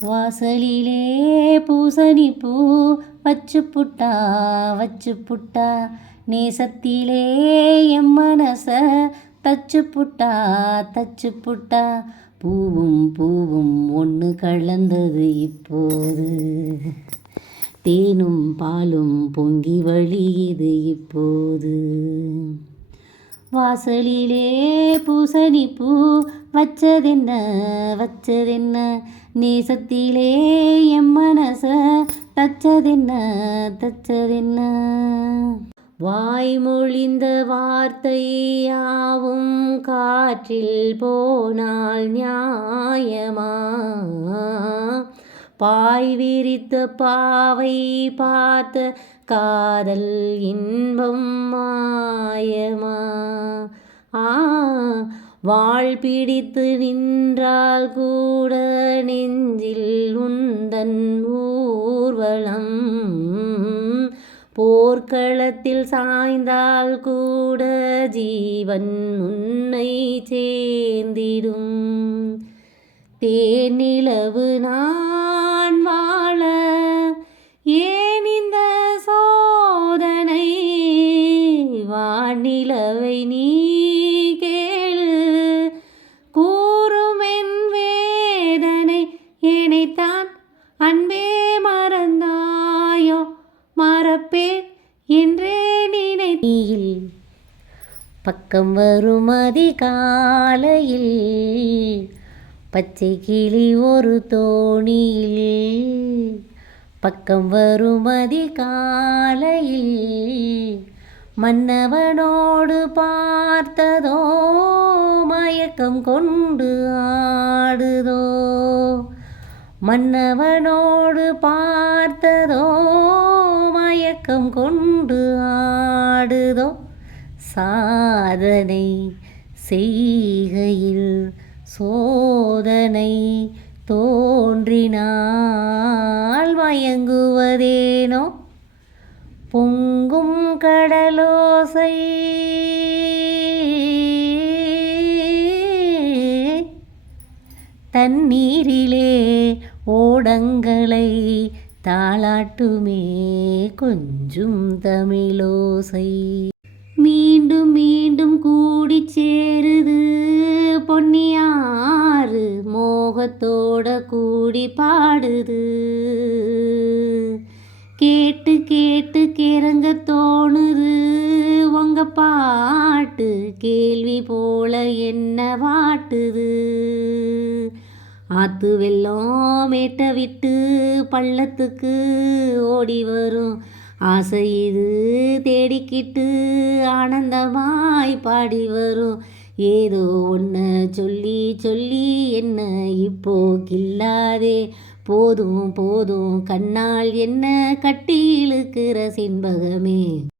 வாசலிலே பூசணி பூ வச்சு புட்டா வச்சு புட்டா நேசத்திலே எம் மனச தச்சு புட்டா தச்சு புட்டா பூவும் பூவும் ஒன்று கலந்தது இப்போது. தேனும் பாலும் பொங்கி வழியுது இப்போது. வாசலிலே பூசணி பூ வச்சதென்ன வச்சதென்ன? நேசத்திலே எம் மனச தச்சதென்ன தச்சதென்ன? வாய்மொழிந்த வார்த்தையாவும் காற்றில் போனால் நியாயமா? பாய் விரித்த பாவை பார்த்த காதல் இன்பம் மாயமா? ஆ வாழ் பிடித்து நின்றால் கூட நெஞ்சில் உந்தன் ஊர்வலம். போர்க்களத்தில் சாய்ந்தால் கூட ஜீவன் உன்னை சேர்ந்திடும். தேனிலவு நான் வானிலவை நீ கேளு. கூறும் என் வேதனை இணைத்தான் அன்பே மறந்தாயோ? மறப்பேன் என்றே நினைத்தில் பக்கம் வரும் அதிகாலையில் பச்சை கிளி ஒரு தோணியில். பக்கம் வரும் அதிகாலையில் மன்னவனோடு பார்த்ததோ மயக்கம் கொண்டு ஆடுதோ? மன்னவனோடு பார்த்ததோ மயக்கம் கொண்டு ஆடுதோ? சாதனை செய்கையில் சோதனை தோன்றினால் மயங்குவதேனோ? பொங்கும் கடலோசை. தண்ணீரிலே ஓடங்களை தாளாட்டுமே கொஞ்சம் தமிழோசை. மீண்டும் மீண்டும் கூடி சேருது பொன்னியாறு மோகத்தோட கூடி பாடுது. கேட்டு கேட்டு கிறங்க தோணுது. உங்க பாட்டு கேள்வி போல என்ன வாட்டுது? ஆத்து வெள்ளம் மேட்டை விட்டு பள்ளத்துக்கு ஓடி வரும். ஆசை இது தேடிக்கிட்டு ஆனந்தமாய் பாடி வரும். ஏதோ ஒன்று சொல்லி சொல்லி என்ன இப்போ கில்லாதே. போதும் போதும். கண்ணால் என்ன கட்டி இழுக்கிற செண்பகமே?